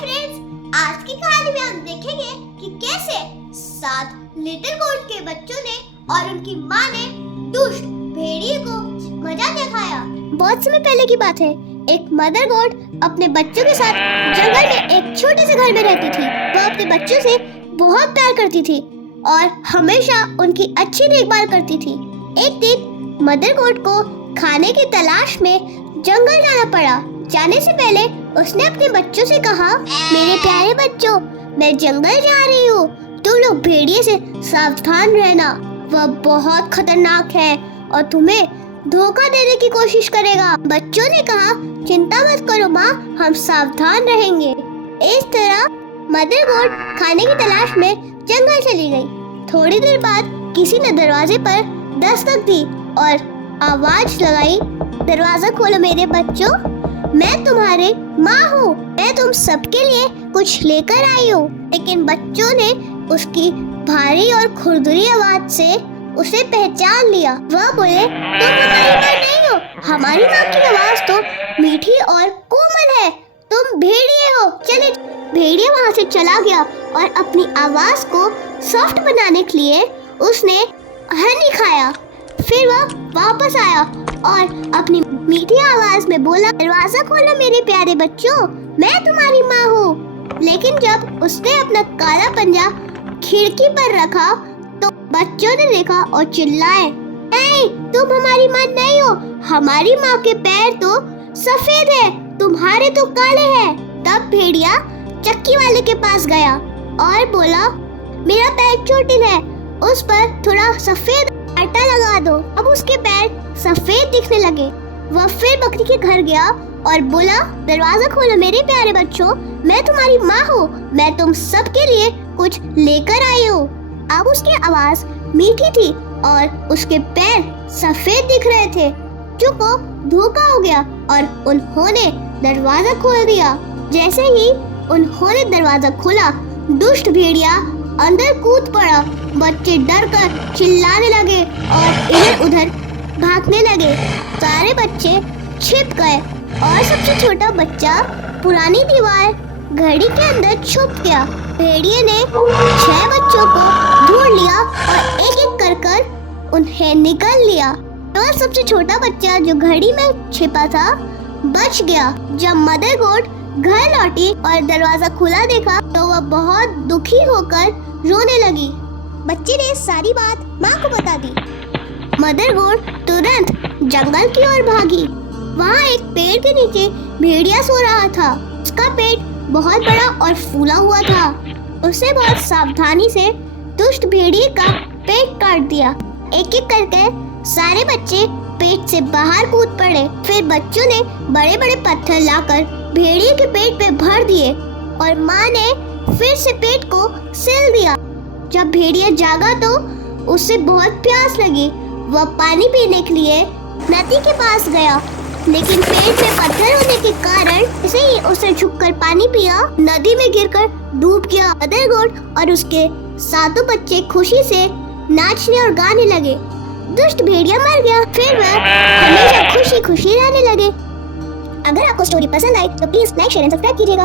Friends, आज की कहानी में हम देखेंगे कि कैसे 7 लिटिल गोट के बच्चों ने और उनकी माँ ने दुष्ट भेड़िए को मजा दिखाया। बहुत समय पहले की बात है। एक मदर गोट अपने बच्चों के साथ जंगल में एक छोटे से घर में रहती थी। वह अपने बच्चों से बहुत प्यार करती थी और हमेशा उनकी अच्छी देखभाल करती थी। एक दिन मदर गोट को खाने की तलाश में जंगल जाना पड़ा। जाने से पहले उसने अपने बच्चों से कहा, मेरे प्यारे बच्चों, मैं जंगल जा रही हूँ, तुम लोग भेड़िए से सावधान रहना। वह बहुत खतरनाक है और तुम्हें धोखा देने की कोशिश करेगा। बच्चों ने कहा, चिंता मत करो माँ, हम सावधान रहेंगे। इस तरह मदर गोट खाने की तलाश में जंगल चली गई। थोड़ी देर बाद किसी ने दरवाजे पर दस्तक दी और आवाज लगाई, दरवाजा खोलो मेरे बच्चों, मैं तुम्हारे माँ हूँ, मैं तुम सबके लिए कुछ लेकर आई हूँ। लेकिन बच्चों ने उसकी भारी और खुरदुरी आवाज से उसे पहचान लिया। वह बोले, तुम हमारी माँ नहीं हो, हमारी माँ की आवाज तो मीठी और कोमल है, तुम भेड़िए हो। चले। भेड़िया वहाँ से चला गया और अपनी आवाज को सॉफ्ट बनाने के लिए उसने हनी खाया। फिर वह वापस आया और अपनी मीठी आवाज में बोला, दरवाजा खोलो मेरे प्यारे बच्चों, मैं तुम्हारी माँ हूँ। लेकिन जब उसने अपना काला पंजा खिड़की पर रखा तो बच्चों ने देखा और चिल्लाए, नहीं, तुम हमारी माँ नहीं हो, हमारी माँ के पैर तो सफेद है, तुम्हारे तो काले हैं। तब भेड़िया चक्की वाले के पास गया और बोला, मेरा पैर चोटिल है, उस पर थोड़ा सफेद आटा लगा दो। अब उसके पैर सफेद दिखने लगे। वह फिर बकरी के घर गया और बोला, दरवाजा खोलो मेरे प्यारे बच्चों, मैं तुम्हारी माँ हूँ, मैं तुम सबके लिए कुछ लेकर आई हूँ। अब उसकी आवाज मीठी थी और उसके पैर सफेद दिख रहे थे। बच्चों को धोखा हो गया और उन्होंने दरवाजा खोल दिया। जैसे ही उन्होंने दरवाजा खोला, दुष्ट भेड़िया अंदर कूद पड़ा। बच्चे डरकर चिल्लाने लगे और इधर उधर भागने लगे। सारे बच्चे छिप गए और सबसे छोटा बच्चा पुरानी दीवार घड़ी के अंदर छुप गया। भेड़िए ने 6 बच्चों को ढूंढ लिया और एक एक कर कर उन्हें निकाल लिया। तो सबसे छोटा बच्चा जो घड़ी में छिपा था बच गया। जब मदर गोट घर लौटी और दरवाजा खुला देखा तो वह बहुत दुखी होकर रोने लगी। बच्चे ने सारी बात माँ को बता दी। मदर गोट तुरंत जंगल की ओर भागी। वहाँ एक पेड़ के नीचे भेड़िया सो रहा था। उसका पेट बहुत बड़ा और फूला हुआ था। उसे बहुत सावधानी से दुष्ट भेड़िए का पेट काट दिया। एक एक करके सारे बच्चे पेट से बाहर कूद पड़े। फिर बच्चों ने बड़े बड़े पत्थर लाकर भेड़िए के पेट पे भर दिए और माँ ने फिर से पेट को सिल दिया। जब भेड़िया जागा तो उसे बहुत प्यास लगी। वह पानी पीने के लिए नदी के पास गया, लेकिन पेट में पत्थर होने के कारण इसे ही उसे झुककर पानी पिया, नदी में गिरकर डूब गया। मदर गोट और उसके 7 बच्चे खुशी से नाचने और गाने लगे। दुष्ट भेड़िया मर गया। फिर वह हमेशा खुशी खुशी रहने लगे। अगर आपको स्टोरी पसंद आई तो please like, share and subscribe कीजिएगा।